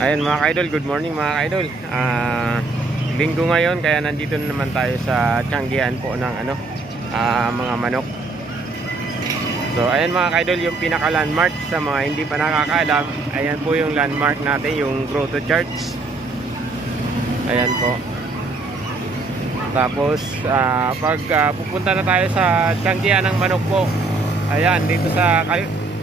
Ayan mga kaidol, good morning mga kaidol. Linggo ngayon kaya nandito na naman tayo sa tiyanggian po ng mga manok. So ayan mga kaidol, yung pinaka landmark sa mga hindi pa nakakaalam. Ayan po yung landmark natin, yung Grotto Church. Ayan po. Tapos pag pupunta na tayo sa tiyanggian ng manok po, ayan dito sa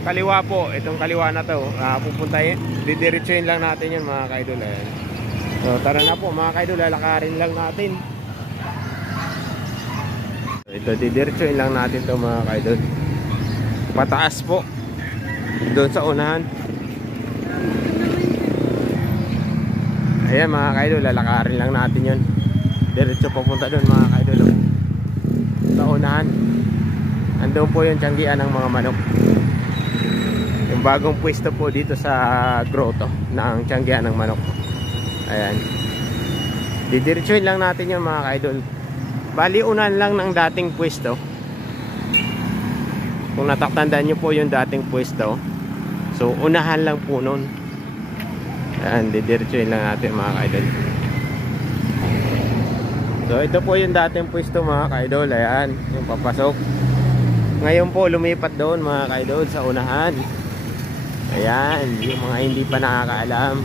kaliwa po, itong kaliwa na to, pupuntahin, didiretsuhin lang natin yun mga kaidol. Ayan. So tara na po mga kaidol, lalakarin lang natin. Ito, didiretsuhin lang natin to mga kaidol. Pataas po doon sa unahan. Ayan mga kaidol, lalakarin lang natin yun. Diretso papunta doon mga kaidol. Sa unahan, andun po yung tiyanggian ng mga manok. Yung bagong pwesto po dito sa grotto ng tiyanggian ng manok. Ayan. Didiretsuhin lang natin yung mga kaidol. Bali unan lang ng dating pwesto. Kung natatandaan nyo po yung dating pwesto, so unahan lang po nun. Ayan, didiretsuhin lang natin mga kaidol. So ito po yung dating pwesto mga kaidol. Ayan, yung papasok. Ngayon po lumipat doon mga kaidol sa unahan. Ayan, yung mga hindi pa nakakaalam,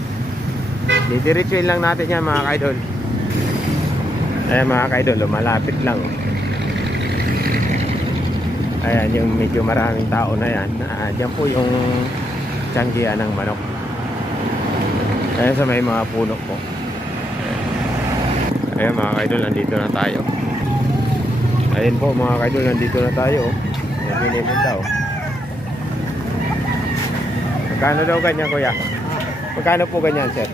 didiretsuhin lang natin yan mga kaidol. Ayan mga kaidol, malapit lang. Ayan, yung medyo maraming tao na yan. Diyan po yung tiyanggian ng manok. Ayan sa may mga puno po. Ayan mga kaidol, nandito na tayo. Ayan po mga kaidol, nandito na tayo. Nandito daw. Magkano daw ganyan kuya? Magkano po ganyan sir?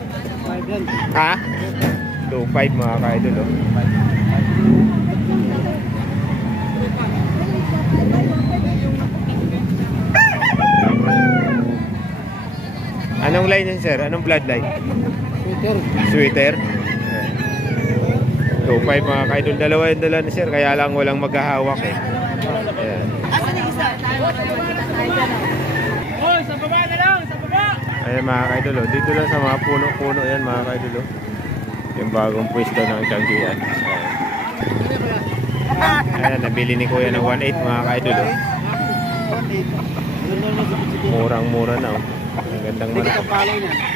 5 yan. Ha? 2.5 mga kaidol oh. Anong line yan sir? Anong bloodline? Sweater. Sweater? 2.5 mga kaidol. Dalawa yung dala ni sir, kaya lang walang maghahawak eh. Ayan. Ayan mga kaidol, dito lang sa mga puno-puno yan mga kaidol. Yung bagong pwesto ng tiyanggian. Ayan, nabili ni kuya ng 1.8 mga kaidol. Murang-mura na oh. Ang gandang manok.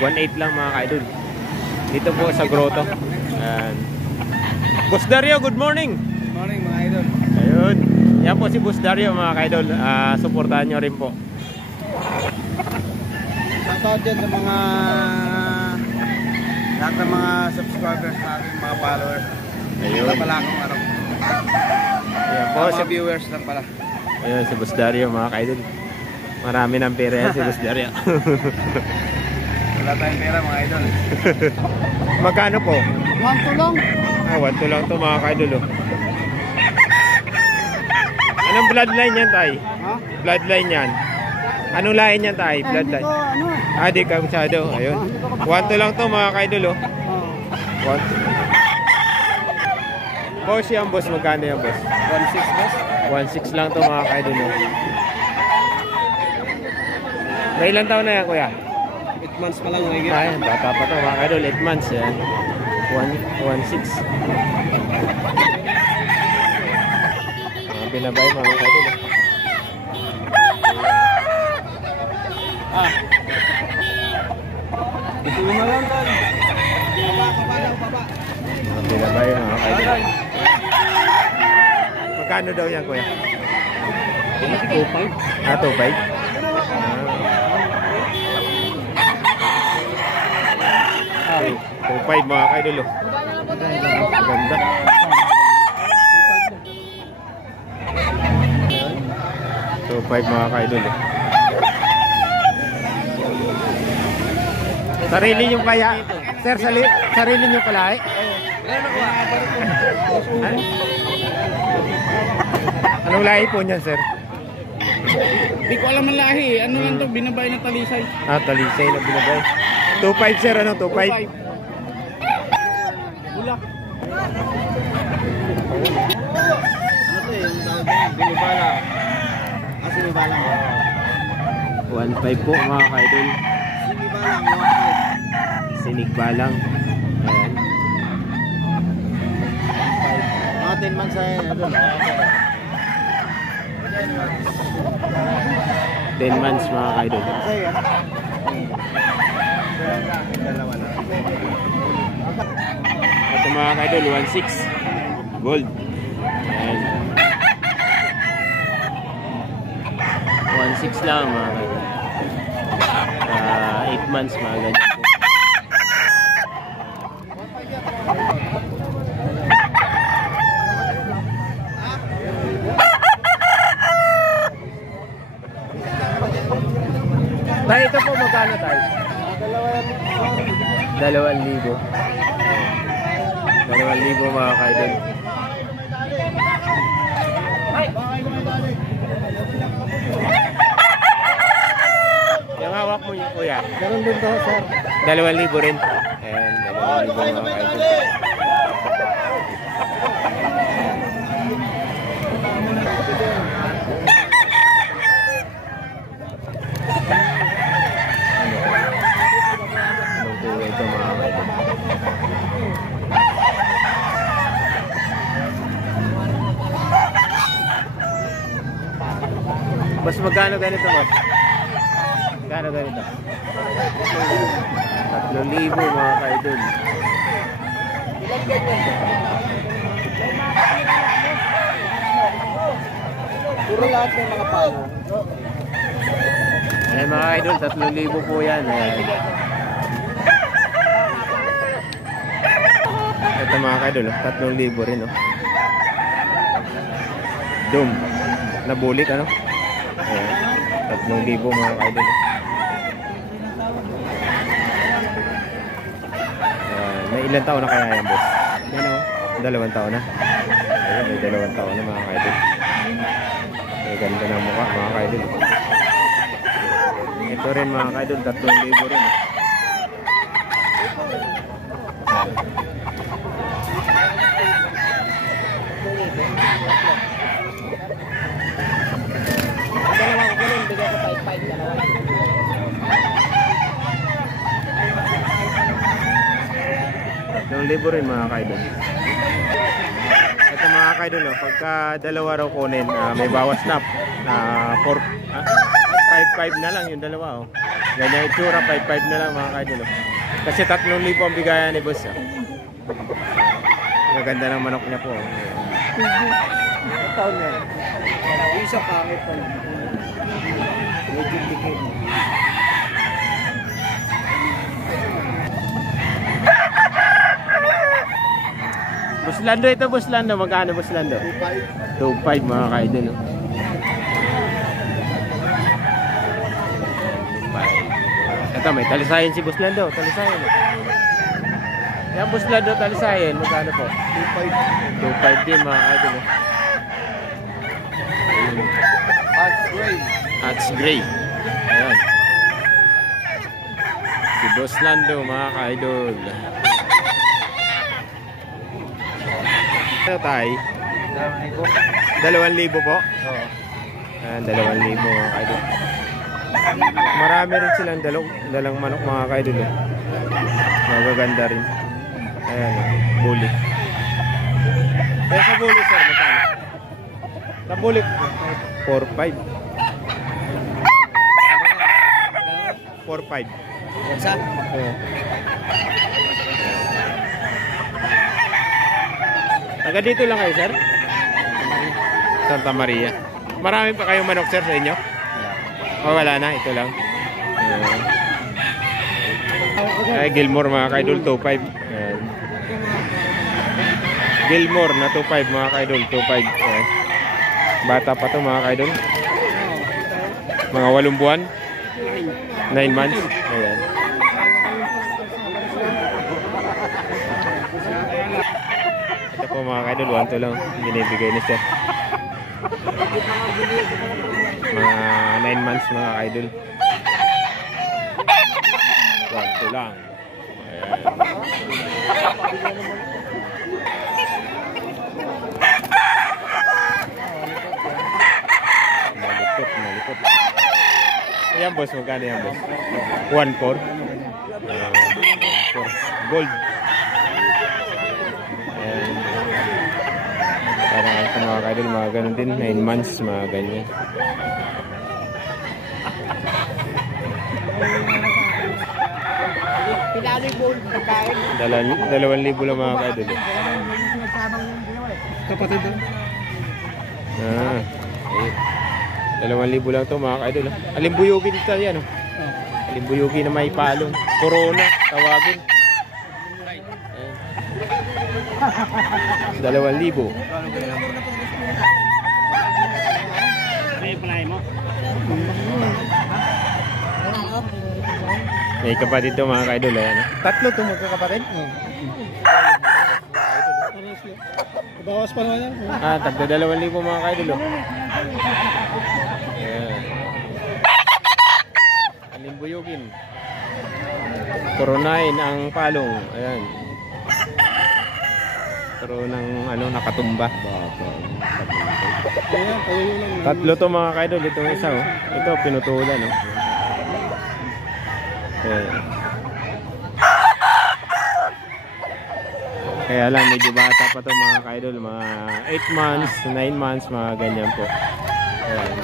1.8 lang mga kaidol. Dito po sa grotto. Ayan. Boss Dario, good morning. Good morning mga idol. Ayun. Yan po si Boss Dario mga kaidol. Suportahan nyo rin po. Shoutout dyan sa mga lahat ng mga subscribers natin, mga followers. Ayun. Wala pala akong ano. Ayan po Mga si viewers lang pala. Ayun si Boss Dario mga kaidol. Marami ng pera yan si Boss Dario. Wala tayong pera mga idol. Magkano po? 1 lang. 1 lang to mga kaidol oh. Anong bloodline yan tay? Ha? Bloodline yan. Anong lahi yan tay? Bloodline. Di ka masyado. Ayun. 1 lang to mga kaidol oh. 1. Boss yan boss, magkano yan boss? 1.6 boss. 1.6 lang to mga kaidol oh. May ilang taon na yan kuya? 8 months pa lang mga Ay, bata pa to mga kaidol, 8 months yan. 1.6. Mga binabay mga kaidol oh. Ito na lang tol. Mga binabay mga kaidol. Magkano daw yan kuya? 2.5. 2.5? 2.5 mga kaidol oh. Ganda. So 5 mga kaidol oh. Sarili nyo kaya? Sir, sarili nyo pala eh? Anong lahi po niyan sir? Hindi ko alam ang lahi. Ano lang to? Binabay na talisay. Talisay na binabay. 2.5 sir, ano? 2.5? Bulak. Ano to eh? Binibala. Kasi binibala. 1.5 po mga kaidol. Binibala. Tinig balang. Ayan. Mga 10 months ay idol. 10 months mga ka-idol. Ito mga ka-idol, 1.6 gold. Ayan. 1.6 lang mga ka-idol. 8 months mga ganyan po. Tayo ito po magkano tayo? 2,000. 2,000 mga ka-idol. Yung hawak mo yung kuya. Ganon din to, sir. 2,000 rin. Ayan, 2,000 mga ka-idol. Ito mga ka-idol. Mas magkano ganito, boss? Magkano ganito? 3,000 mga ka-idol. Puro lahat ng mga palo. Ayan mga ka-idol, 3,000 po yan. Ayan. Ito mga ka-idol, 3,000 rin. Dum. Nabulik ano? Ayan. 3,000 mga ka-idol. May ilang taon na kaya yan, boss? Yan o, 2 taon na. Ayan, may 2 taon na mga ka-idol. May ganda ng mukha mga ka-idol. Ito rin mga ka-idol, 3,000 rin. Dalawang ko rin, bigay ko 5-5 dalawa. Yung libo rin mga ka-idol. Ito mga ka-idol, pagka dalawa raw kunin, may bawas na 5-5 na lang yung dalawa. Ganyan itsura, 5-5 na lang mga ka-idol. Kasi 3,000 ang bigayan ni boss. Maganda ng manok niya po. Taon na yan. Isa pangit pa. Medyo dikit. Buslando ito, Buslando. Magkano Buslando? 2.5 mga ka-idol. Ito may talisayan si Buslando. Talisayan. Yan Buslando, talisayan. Magkano po? 2.5 din mga ka-idol. Hats gray. Hats gray. Ayan. Si Buslando mga ka-idol. Ito tayo. 2,000 po? Oo. Ayan, 2,000 mga ka-idol. Marami rin silang dalang manok mga ka-idol. Magaganda rin. Ayan, bully. Kaya sa bully sir, magkano? Sa bully, 4.5. 4.5. Isa? Oo. Taga dito lang kayo, sir? Santa Maria. Marami pa kayong manok, sir, sa inyo? O wala na, ito lang. Ay, Gilmore mga ka-idol, 2.5. Ayan. Gilmore na 2.5 mga ka-idol, 2.5. Ayan. Bata pa to mga ka-idol. Mga 8 buwan. 9 months. Ayan. Ito po mga ka-idol, 1 to lang. Binibigay ni sir. Mga 9 months mga ka-idol. 1 to lang. Malikot. Ayan boss, magkano yan boss? 1.4. Gold. Ayan. Parang ito mga kaidol, mga ganun din. 9 months, mga ganyan. Pinalo yung gold pagkain. 2,000 lang mga kaidol. Kapatid doon. Ah, 2,000 lang to mga kaidol. Alimbuyugin dito yan. Oh. Alimbuyugin na may palong. Corona, tawagin. 2,000. May panahe mo? May kapatid to mga kaidol. Ayan. Tatlo to magkakapatid. Bawas pa naman yan. Ah, tagda 2,000 mga kaidol. Oh. Ayan. Alimbuyugin. Coronain ang palong. Ayan. Pero ng ano, nakatumba. Tatlo to mga kaidol. Itong isa oh. Ito pinutulan oh. Ayan. Kaya lang medyo bata pa to mga kaidol. Mga 8 months, 9 months, mga ganyan po. Ayan.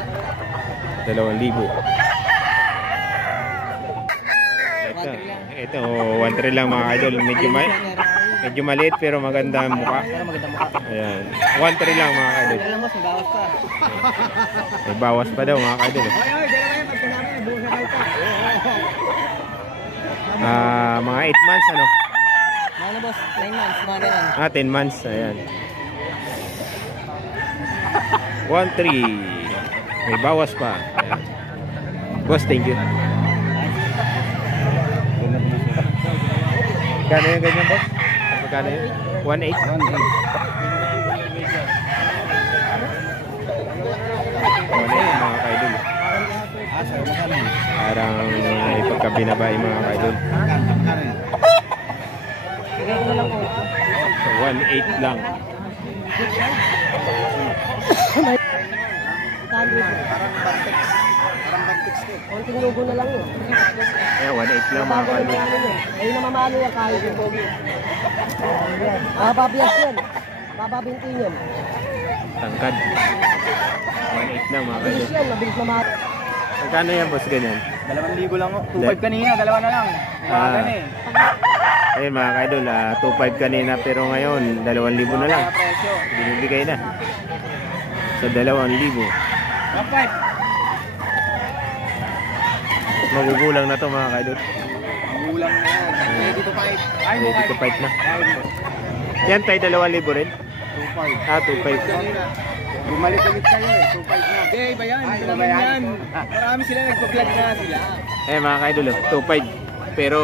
2,000. Ito 1,300 lang mga kaidol. Medyo maliit pero maganda ang mukha. Ayan. 1,300 lang mga kaidol. May bawas pa daw mga kaidol. Mga 8 months ano? Ano boss? 9 months, mga ganun. 10 months. Ayan. 1,300. May bawas pa. Ayan. Boss, thank you. Kano yung ganyan boss? Magkano yun? 1,800? 1,800 mga kaidol. Parang ipagkabinabay mga kaidol. So 1,800 lang. Konting lugo na lang yun. Ayan, 1,800 lang mga kaidol. Ayun na mamalo yan kahit yung pogi. Bababiyas yan. Bababintin yan. Tangkad. 1,800 lang mga kaidol. Mabilis yan, mabilis mamalo. Magkano yan boss ganyan? 2,000 lang. 2,500 kanina, dalawa na lang. Umagan eh. Ayun mga kaidol, 2,500 kanina pero ngayon 2,000 na lang. Kaya presyo. Binibigay na. So 2,000. 1,500. Magugulang na to mga kaidol. Ulang na yan. Ready to fight. Ay, Ready to fight na. Yan tayo 2,000 rin? 2,500. 2,500. Bumalik ulit kayo eh. 2,500 na. Okay, ba yan? Ito naman yan. Marami sila nagpa-vlog na sila. Eh mga kaidol, 2,500. Pero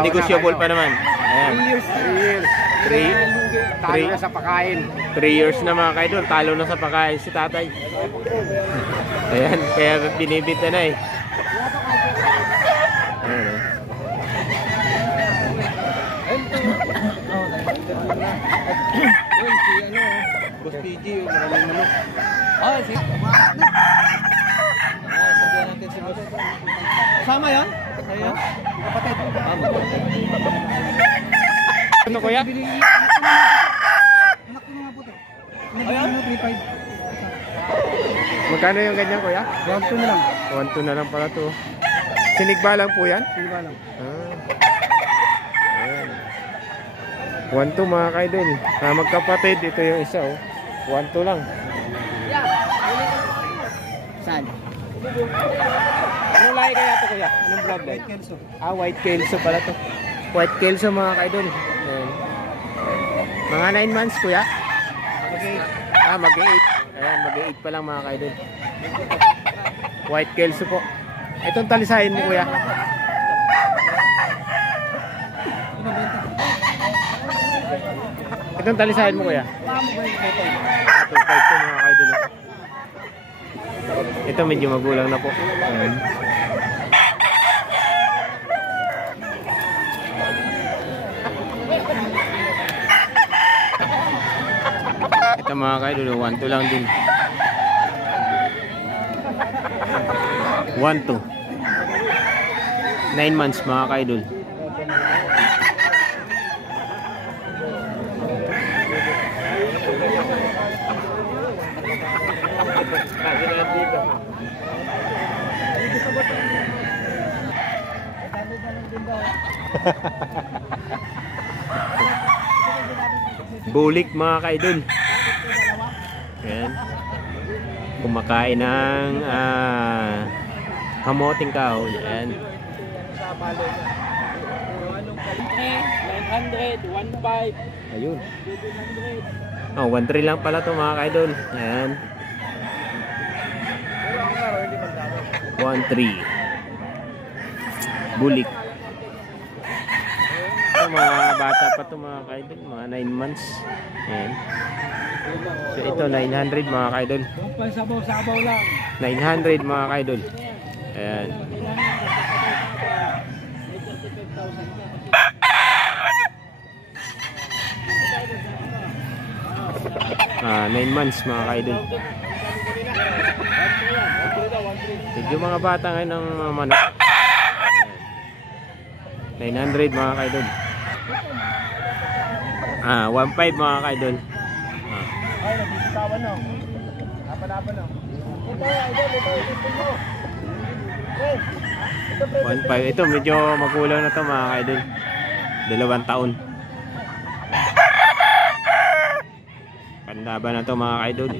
negotiable pa naman. Ayan. 3 years. 3 years. Talo na sa pakain. 3 years na mga kaidol, talo na sa pagkain si tatay. Ayan, kaya binibita na eh. Ayan. Boss PG, maraming manok. Si. Sama yan? Ayan. Kapatid. Ano kuya? Anak ko mga puto. Ayan. 3,500. Magkano yung ganyan kuya? 1,200 na lang. 1,200 na lang pala to. Sinigba lang po yan? Sinigba lang. Ayan. 1,200 mga kaidol. Magkapatid, ito yung isa oh. 1,200 lang. Saan? Anong lahi kaya ito kuya? Anong vlog White Kelso. White Kelso pala to. White Kelso mga kaidol. Ayan. Mga 9 months kuya? Mag-8. Ayan, mag-8 pa lang mga kaidol. White Kelso po. Itong talisahin mo kuya. Itong talisahin mo kuya. 2,500 to mga kaidol. Ito medyo magulang na po. Ayan. Ito mga kaidol, 1,200 lang din. 1,200. 9 months mga kaidol. Bulik mga kaidol. Ayan. Kumakain ng kamoting kahoy. Ayan. 900, 1.5. Ayun. Oh, 1.3 lang pala to mga kaidol. Ayan. 1.3. Bulik. Ito, mga bata pa to mga kaidol, mga 9 months. Ayan. So ito 900 mga kaidol. Sabaw-sabaw lang. 900 mga kaidol. Ayan. 9 months mga kaidol. Medyo mga bata ngayon ng manok. 900 mga kaidol. 1.5 mga kaidol. Ay, nagsisawan na. Hapa-hapa na. Ito, idol, ito. 1.5. Ito medyo magulang na to mga kaidol. 2 taon. Panlaban na to mga kaidol.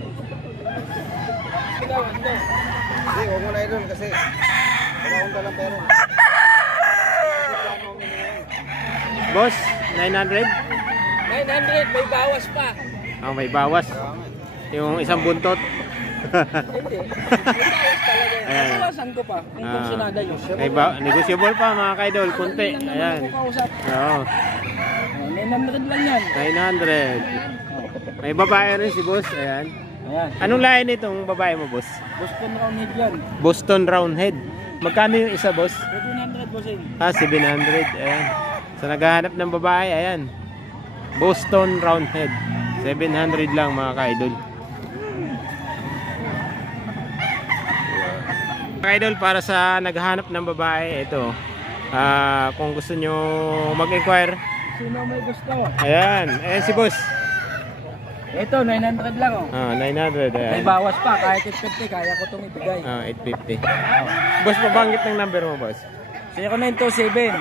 Hindi, huwag mo na idol kasi wala akong dalang pera. Boss, 900? 900, may bawas pa. May bawas. Yung isang buntot. Hindi. May bawas talaga. Ayan. Bawasan ko pa. Kung kunsunada nyo. Negotiable pa mga kaidol, kunti. Ayan. Oo. 900 lang yan. 900. May babae rin si boss. Ayan. Ayan. Anong lahi nitong babae mo, boss? Boston Roundhead yan. Boston Roundhead. Magkano yung isa, boss? 700 bossing. 700. Ayan. Sa naghahanap ng babae, ayan. Boston Roundhead. 700 lang mga kaidol. Mga kaidol, para sa naghahanap ng babae, ito. Kung gusto nyo mag-inquire, Sino may gusto? ayan. Ayan si boss. Ito, 900 lang oh. 900. Ayan. May bawas pa. Kahit 850, kaya ko itong ibigay. 850. Boss, pabanggit ng number mo, boss. 0927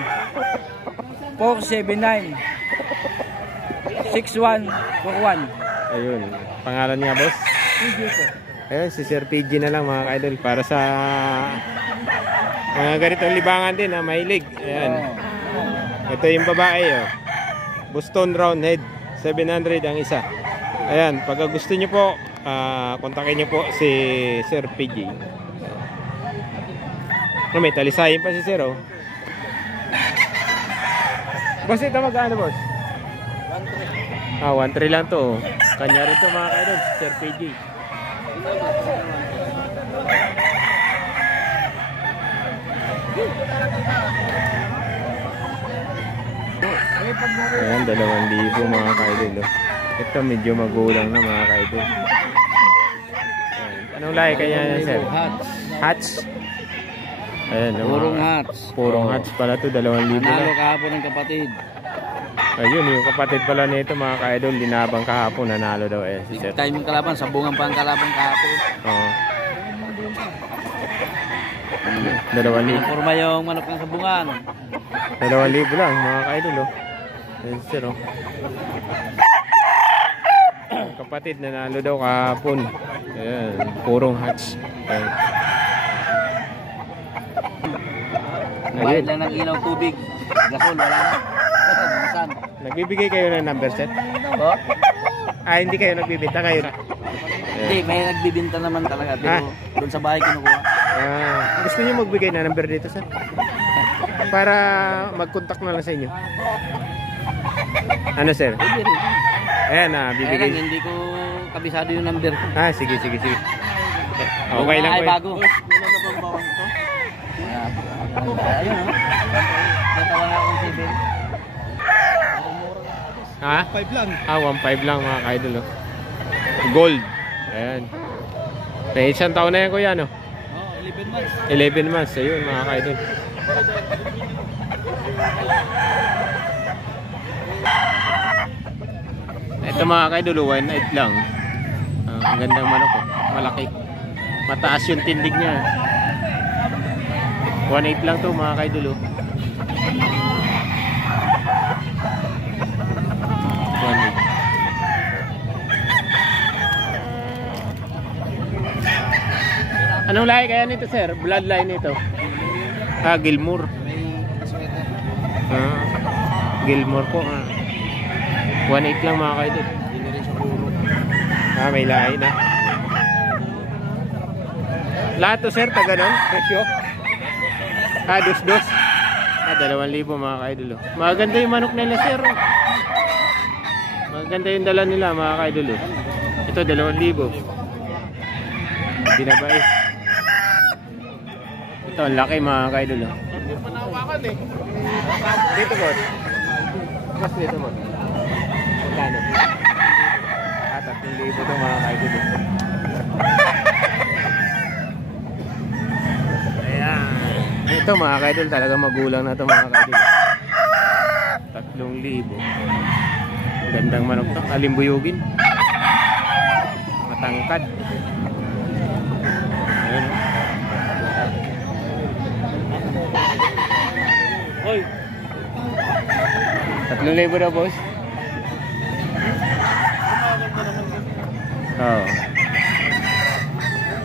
479 6141. Ayun. Pangalan niya, boss? Ayun, si Sir PG na lang mga kaidol. Para sa mga ganitong libangan din na mahilig. Ayan. Ito yung babae, oh. Boston Roundhead. 700 ang isa. Ayan, pag gusto nyo po, kontakin nyo po si Sir PG. May talisayin pa si Sir, oh. Boss, ito magkano, boss? 1.3 lang to, oh. Kanya rin to mga kaidol, si Sir PG. Ayan, 2,000 mga kaidol, oh. Ito medyo magulang na mga kaidol. Anong lahi kanya yan, Sir? Hats. Ayan, Purong hats. Purong hats pala to, 2,000 Nanalo na. kahapon ng kapatid. Ayun, yung kapatid pala nito mga kaidol, linabang kahapon, nanalo daw si Sir. Time yung kalaban, sabungan pa ang kalaban kahapon. Oo. 2,000. Forma yung manok ng sabungan. 2,000 lang mga kaidol, oh. Ayan si Sir, oh. Ang kapatid nanalo daw kahapon. Ayan, purong hats. Ayan. Bayad lang ng ilaw, tubig. Gasol, wala na. Saan? Nagbibigay kayo ng number set? Oh? Hindi kayo nagbibenta, kayo na. Hindi, may nagbibinta naman talaga. Pero doon sa bahay kinukuha. Gusto niyo magbigay na number dito, sir? Para mag-contact na lang sa inyo. Ano, sir? Ayan, bibigay. Kaya lang, hindi ko kabisado yung number ko. Sige. Okay lang Ay, po. bago. Wala na bang bawang ito? Ayun, oh. Natawa akong 7. 5 lang. 1.5 lang mga kaidol, oh. Gold. Ayan. May isang taon na yan, kuya, no? 11 months. 11 months. Ayun, mga kaidol. Ito mga kaidol, 1.8 lang. Ang gandang manok po. Malaki. Mataas yung tindig niya. 1.8 lang to mga kaidol. 1.8. Anong lahi kaya nito, sir? Bloodline nito? Gilmore. Gilmore po. 1.8 lang mga kaidol. May lahi na. Lahat to, sir, taga nun? Presyo? Dos-dos. 2,000 mga kaidol. Maganda yung manok nila, sir. Maganda yung dala nila mga kaidol. Ito 2,000. Binabais. Ito ang laki mga kaidol. Hindi pa nawakan eh. Dito boss. Mas dito boss. Magkano? 3,000 ito mga kaidol. Ayan. Ito mga kaidol, talaga magulang na ito mga kaidol. 3,000. Gandang manok to, alimbuyugin. Matangkad. Ayan. Hoy. 3,000 na boss. Oo.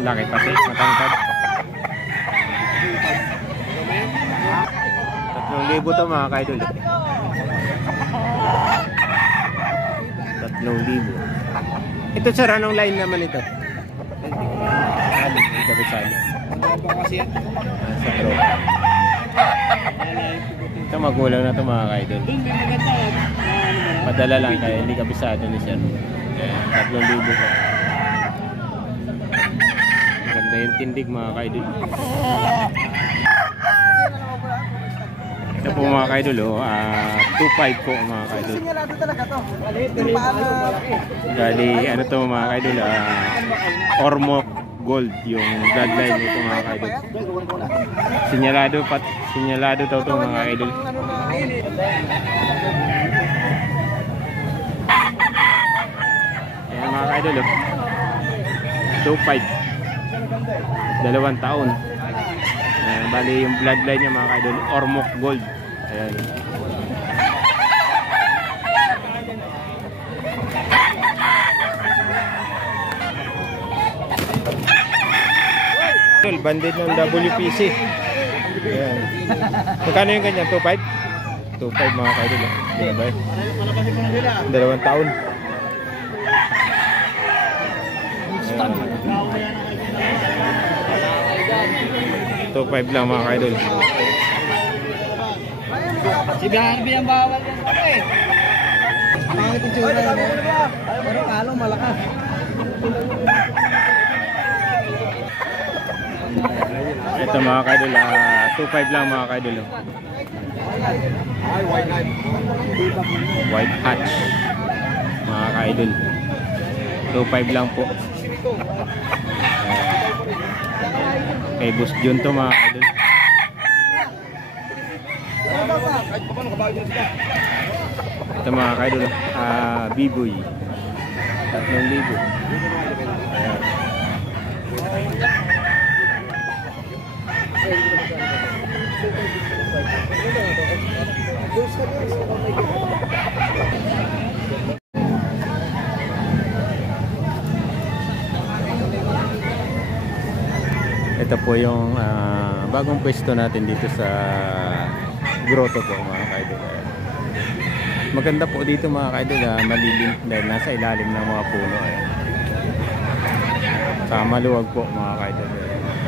Laki pati, matangkad. 3,000 to mga kaidol. 3,000. Ito sir, anong line naman ito? Ito bisali. Sa pro. Ito magulang na ito mga kaidol. Madala lang kaya hindi kabisado ni sir. 3,000 po. Maganda yung tindig mga kaidol. Ito po mga kaidol, 2.5 po mga kaidol. Gali ano to mga kaidol, Ormoc Gold yung bloodline nito mga kaidol. Sinyalado daw to mga kaidol. Ayan mga kaidol, 2.5, 2 taon. Bali yung bloodline niya mga kaidol, Ormoc Gold. Ayan. Bandit ng WPC. Ayan. Magkano yung ganyan? 2.5? 2.5 mga kaidol. Binabay. 2 taon. 2.5 lang mga kaidol. Si Garby ang bawal yan eh. Bakit yung tsura mo? Pero kalo malakas. Ito mga kaidol, 2.5 lang mga kaidol. White hatch mga kaidol, 2.5 lang po. Kay Boss Jun to mga kaidol. Ito mga kaidol, B-boy 3,000. Ito po yung bagong pwesto natin dito sa grotto po mga kaidol. Maganda po dito mga kaidol, malilim dahil nasa ilalim ng mga puno. Sa maluwag po mga kaidol.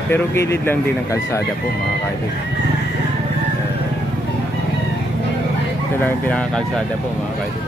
Pero gilid lang din ng kalsada po mga kaidol. Ito lang yung pinakakalsada po mga kaidol.